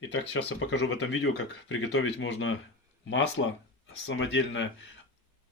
Итак, сейчас я покажу в этом видео, как приготовить можно масло самодельное.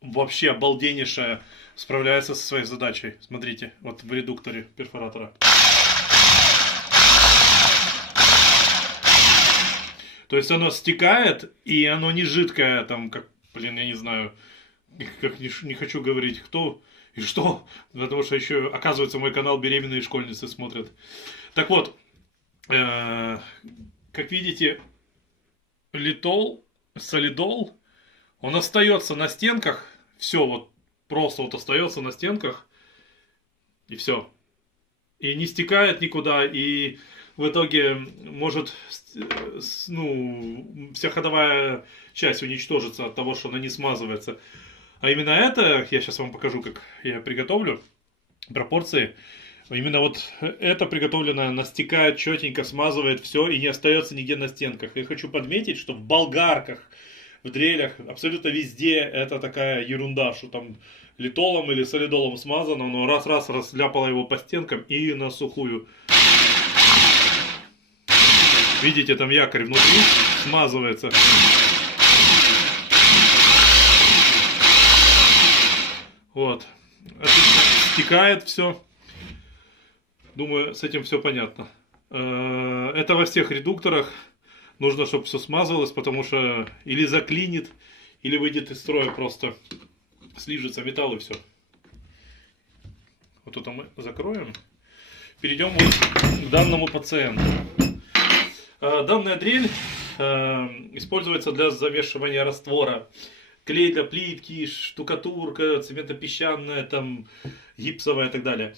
Вообще обалденнейшее, справляется со своей задачей. Смотрите, вот в редукторе перфоратора. То есть оно стекает, и оно не жидкое, там, как, блин, я не знаю, как не хочу говорить, кто и что, потому что еще, оказывается, мой канал беременные школьницы смотрят. Так вот, как видите, литол, солидол, он остается на стенках, все вот просто вот остается на стенках, и все. И не стекает никуда, и в итоге может, ну, вся ходовая часть уничтожится от того, что она не смазывается. А именно это, я сейчас вам покажу, как я приготовлю, пропорции. Именно вот это приготовленное, она стекает четенько, смазывает все и не остается нигде на стенках. И хочу подметить, что в болгарках, в дрелях, абсолютно везде это такая ерунда, что там литолом или солидолом смазано, но раз-раз разляпало его по стенкам и на сухую. Видите, там якорь внутри смазывается. Вот. Отлично стекает все. Думаю, с этим все понятно. Это во всех редукторах. Нужно, чтобы все смазывалось, потому что или заклинит, или выйдет из строя просто. Слижется металл и все. Вот это мы закроем. Перейдем вот к данному пациенту. Данная дрель используется для замешивания раствора. Клей для плитки, штукатурка, цементопесчаная, там, гипсовая и так далее.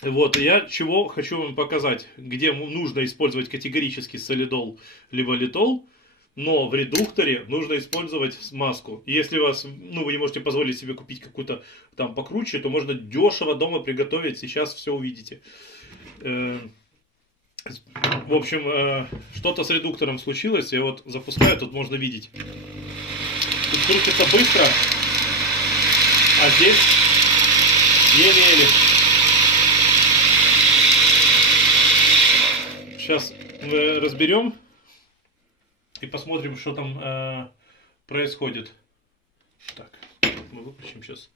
Вот, я чего хочу вам показать, где нужно использовать категорически солидол либо литол, но в редукторе нужно использовать смазку. Если у вас, ну, вы не можете позволить себе купить какую-то там покруче, то можно дешево дома приготовить, сейчас все увидите. В общем, что-то с редуктором случилось, я вот запускаю, тут можно видеть. Тут крутится быстро, а здесь еле-еле. Сейчас мы разберем и посмотрим, что там происходит. Так, мы выключим сейчас.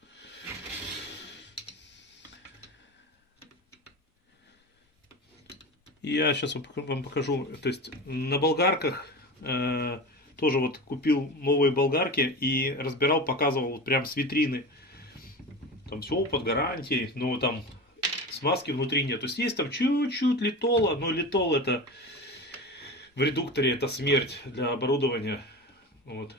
Я сейчас вам покажу. То есть на болгарках тоже вот купил новые болгарки и разбирал, показывал вот прям с витрины. Там все под гарантией, но там смазки внутри нет. То есть есть там чуть-чуть литола, но литол это в редукторе это смерть для оборудования. Вот.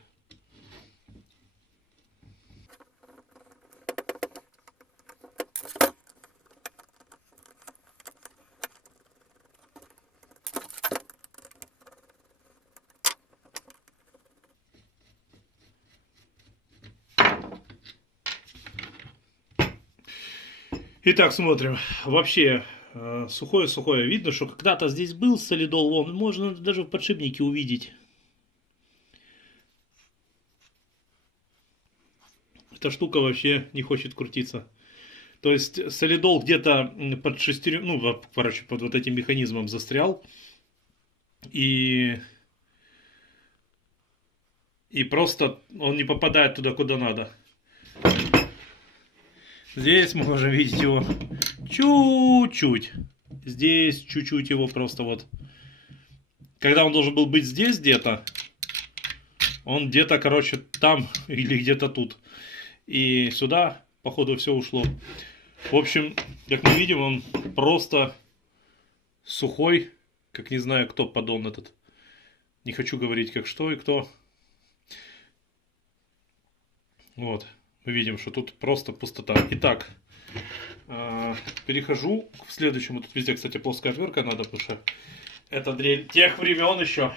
Итак, смотрим. Вообще сухое-сухое. Видно, что когда-то здесь был солидол. Вон, можно даже в подшипнике увидеть. Эта штука вообще не хочет крутиться. То есть солидол где-то под шестерню, ну, короче, под вот этим механизмом застрял. И просто он не попадает туда, куда надо. Здесь мы можем видеть его чуть-чуть. Здесь чуть-чуть его просто вот. Когда он должен был быть здесь где-то, он где-то, короче, там или где-то тут. И сюда, походу, все ушло. В общем, как мы видим, он просто сухой, как не знаю, кто поддон этот. Не хочу говорить, как что и кто. Вот. Мы видим, что тут просто пустота. Итак, перехожу к следующему. Тут везде, кстати, плоская отвертка надо, потому что это дрель тех времен еще.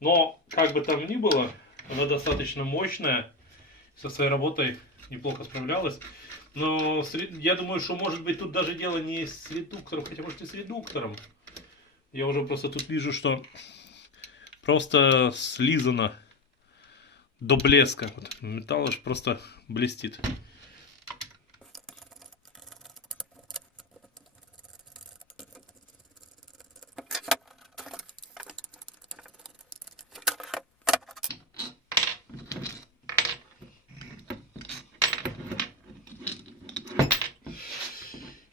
Но, как бы там ни было, она достаточно мощная. Со своей работой неплохо справлялась. Но я думаю, что может быть тут даже дело не с редуктором, хотя может и с редуктором. Я уже просто тут вижу, что просто слизано до блеска. Вот, металл аж просто блестит.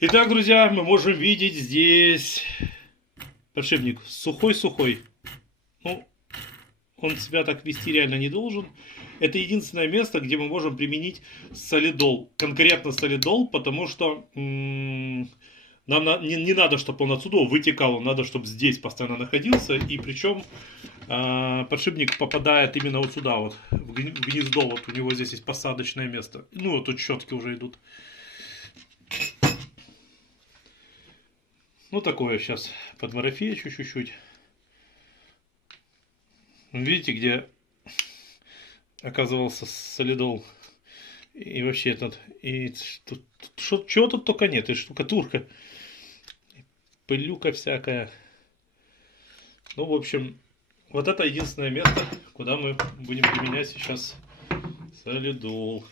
Итак, друзья, мы можем видеть здесь подшипник сухой-сухой. Ну, он себя так вести реально не должен. Это единственное место, где мы можем применить солидол. Конкретно солидол, потому что нам не надо, чтобы он отсюда вытекал. Надо, чтобы здесь постоянно находился. И причем подшипник попадает именно вот сюда, вот, в гнездо. Вот у него здесь есть посадочное место. Ну, вот тут щетки уже идут. Ну, такое сейчас подмарафею чуть-чуть. Видите, где оказывался солидол. И вообще этот... И тут, чего тут только нет. И штукатурка. И пылюка всякая. Ну, в общем, вот это единственное место, куда мы будем применять сейчас солидол.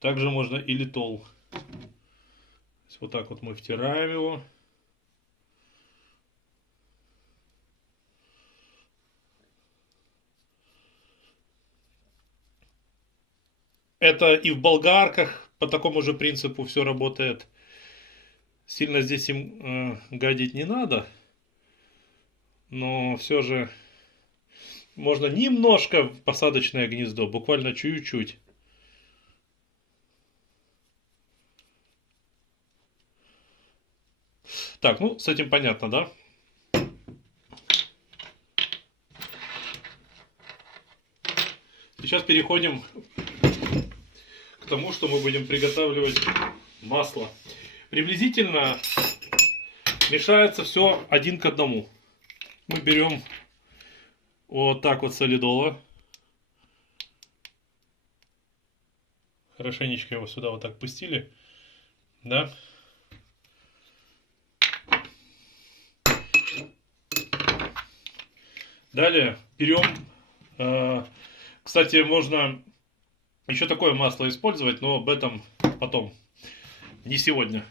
Также можно и литол. Вот так вот мы втираем его. Это и в болгарках по такому же принципу все работает. Сильно здесь им гадить не надо. Но все же можно немножко в посадочное гнездо, буквально чуть-чуть. Так, ну с этим понятно, да? Сейчас переходим к тому, что мы будем приготавливать масло. Приблизительно мешается все 1 к 1. Мы берем вот так вот солидола. Хорошенечко его сюда вот так пустили. Да? Далее берем, кстати, можно еще такое масло использовать, но об этом потом, не сегодня.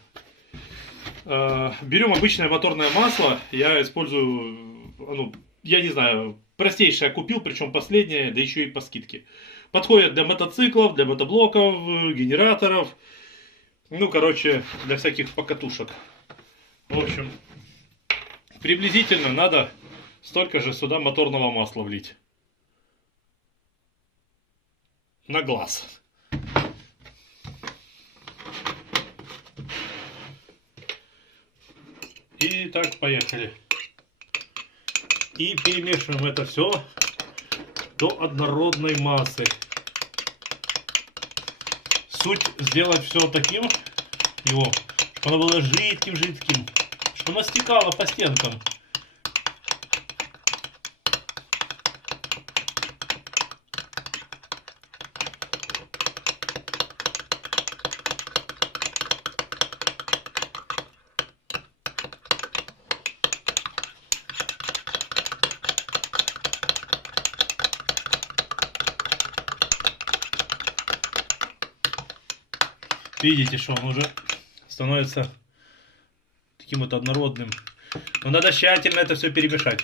Берем обычное моторное масло, я использую, ну, я не знаю, простейшее купил, причем последнее, да еще и по скидке. Подходит для мотоциклов, для мотоблоков, генераторов, ну, короче, для всяких покатушек. В общем, приблизительно надо столько же сюда моторного масла влить. На глаз. И так, поехали. И перемешиваем это все до однородной массы. Суть сделать все таким, его, чтобы оно было жидким-жидким, чтобы оно стекало по стенкам. Видите, что он уже становится таким вот однородным. Но надо тщательно это все перемешать.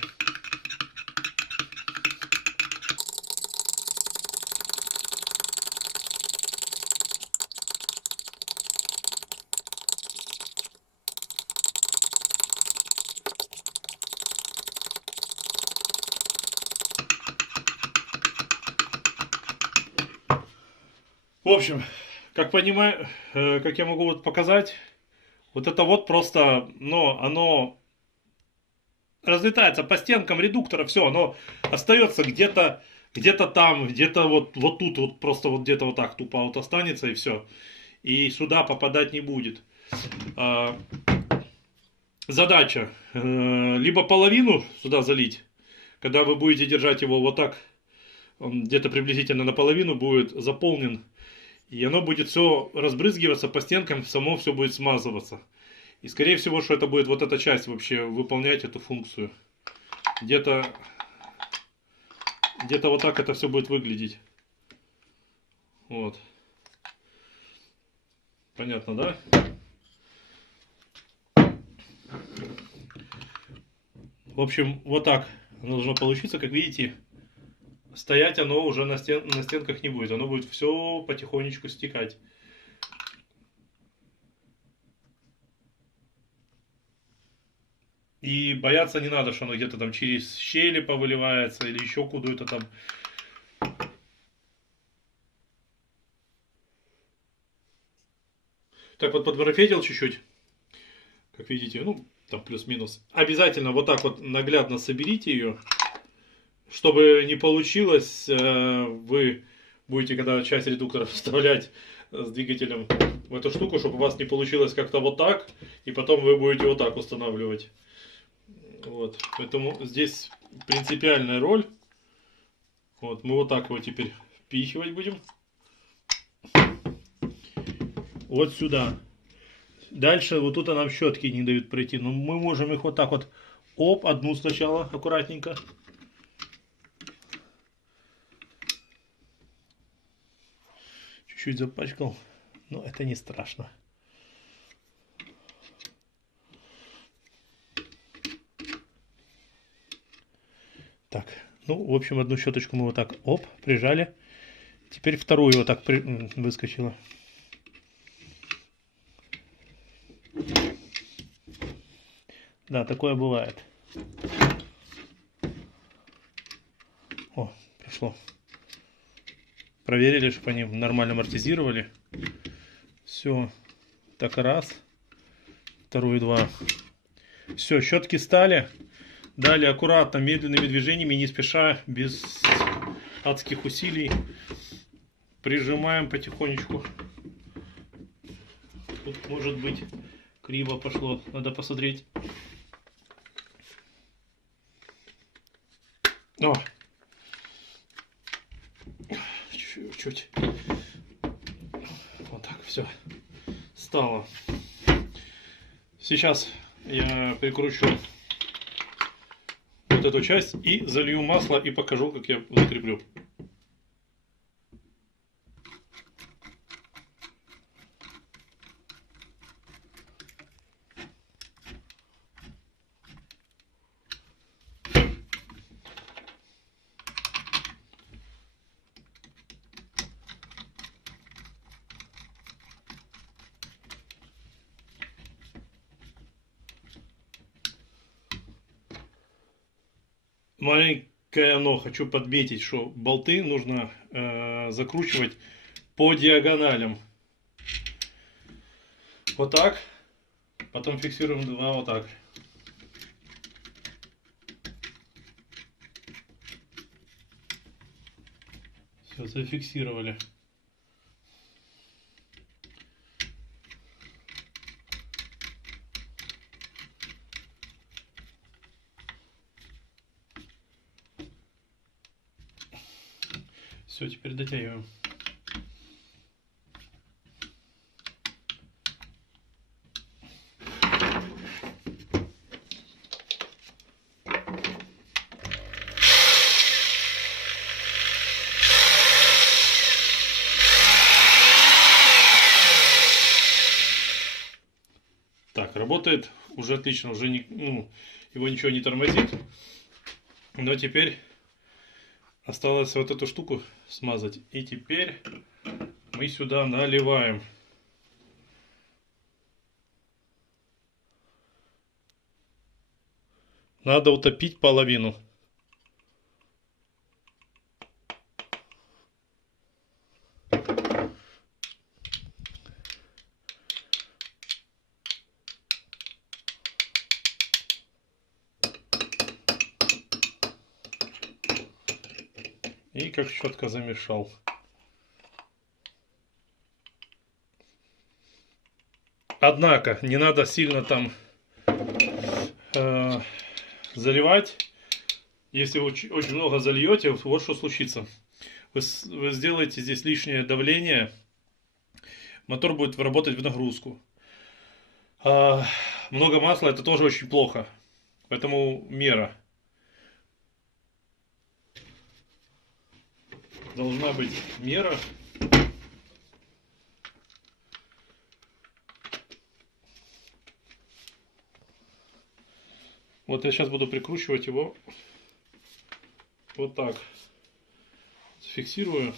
В общем, как понимаю, как я могу вот показать, вот это вот просто, но оно разлетается по стенкам редуктора, все, оно остается где-то там, где-то вот тут, вот просто вот где-то вот так тупо вот останется и все. И сюда попадать не будет. Задача, либо половину сюда залить, когда вы будете держать его вот так, он где-то приблизительно наполовину будет заполнен. И оно будет все разбрызгиваться по стенкам, само все будет смазываться. И скорее всего, что это будет вот эта часть вообще выполнять эту функцию. Где-то вот так это все будет выглядеть. Вот. Понятно, да? В общем, вот так оно должно получиться, как видите. Стоять оно уже на стенках не будет. Оно будет все потихонечку стекать. И бояться не надо, что оно где-то там через щели повыливается или еще куда-то там. Так вот подварафетил чуть-чуть, как видите, ну, там плюс-минус. Обязательно вот так вот наглядно соберите ее, чтобы не получилось, вы будете, когда часть редуктора вставлять с двигателем в эту штуку, чтобы у вас не получилось как-то вот так, и потом вы будете вот так устанавливать. Вот, поэтому здесь принципиальная роль. Вот, мы вот так его теперь впихивать будем. Вот сюда. Дальше вот тут нам щетки не дают пройти. Но мы можем их вот так вот. Оп, одну сначала аккуратненько. Чуть-чуть запачкал. Но это не страшно. Так, ну, в общем, одну щеточку мы вот так, оп, прижали. Теперь вторую вот так выскочила. Да, такое бывает. О, прошло. Проверили, чтобы они нормально амортизировали. Все. Так, раз. Вторую, два. Все, щетки стали. Далее аккуратно, медленными движениями, не спеша, без адских усилий. Прижимаем потихонечку. Тут может быть криво пошло. Надо посмотреть. О! Чуть-чуть. Вот так, все. Стало. Сейчас я прикручу вот эту часть и залью масло и покажу, как я закреплю. Маленькое но хочу подметить, что болты нужно закручивать по диагоналям. Вот так. Потом фиксируем два вот так. Все, зафиксировали. Все, теперь дотягиваем. Так, работает уже отлично, уже не, ну, его ничего не тормозит. Но теперь осталось вот эту штуку смазать. И теперь мы сюда наливаем. Надо утопить половину. И как четко замешал. Однако не надо сильно там заливать. Если вы очень много зальете, вот что случится. Вы сделаете здесь лишнее давление, мотор будет работать в нагрузку. Много масла это тоже очень плохо. Поэтому мера. Должна быть мера. Вот я сейчас буду прикручивать его вот так. Зафиксирую,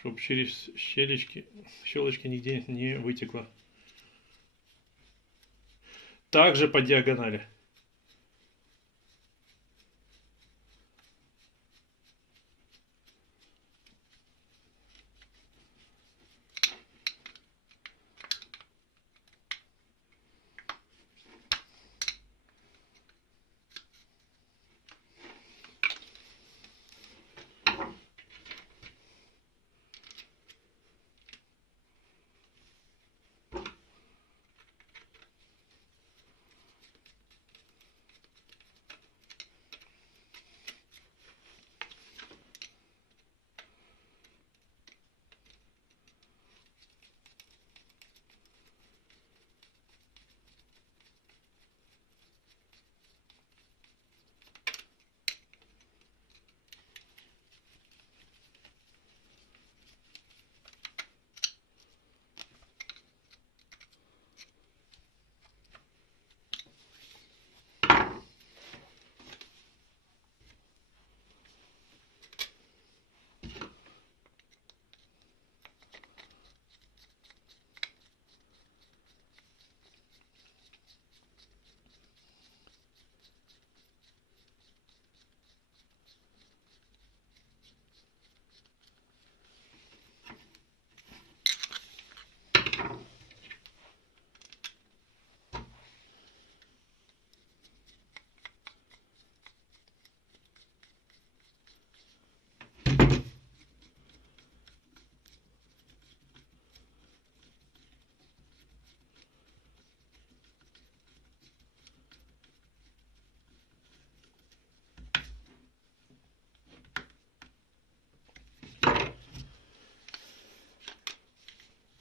чтобы через щелочки нигде не вытекло. также по диагонали.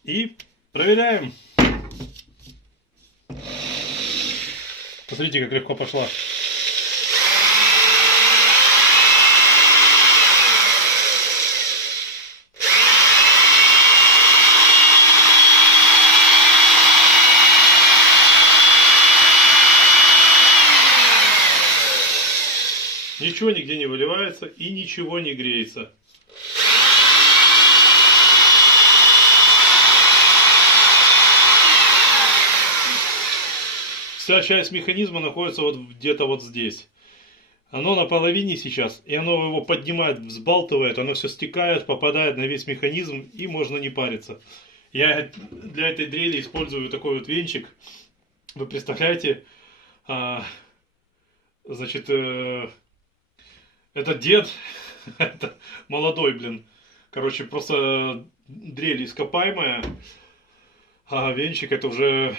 И проверяем. Посмотрите, как легко пошла. Ничего нигде не выливается и ничего не греется. Вся часть механизма находится вот где-то вот здесь. Оно на половине сейчас, и оно его поднимает, взбалтывает, оно все стекает, попадает на весь механизм, и можно не париться. Я для этой дрели использую такой вот венчик. Вы представляете, значит, этот дед, это молодой, блин, короче, просто дрель ископаемая, а венчик это уже...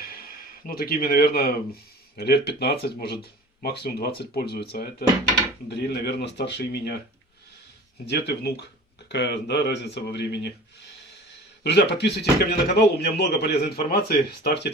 Ну, такими, наверное, лет 15, может, максимум 20 пользуются. А это дрель, наверное, старше и меня. Дед и внук. Какая, да, разница во времени. Друзья, подписывайтесь ко мне на канал. У меня много полезной информации. Ставьте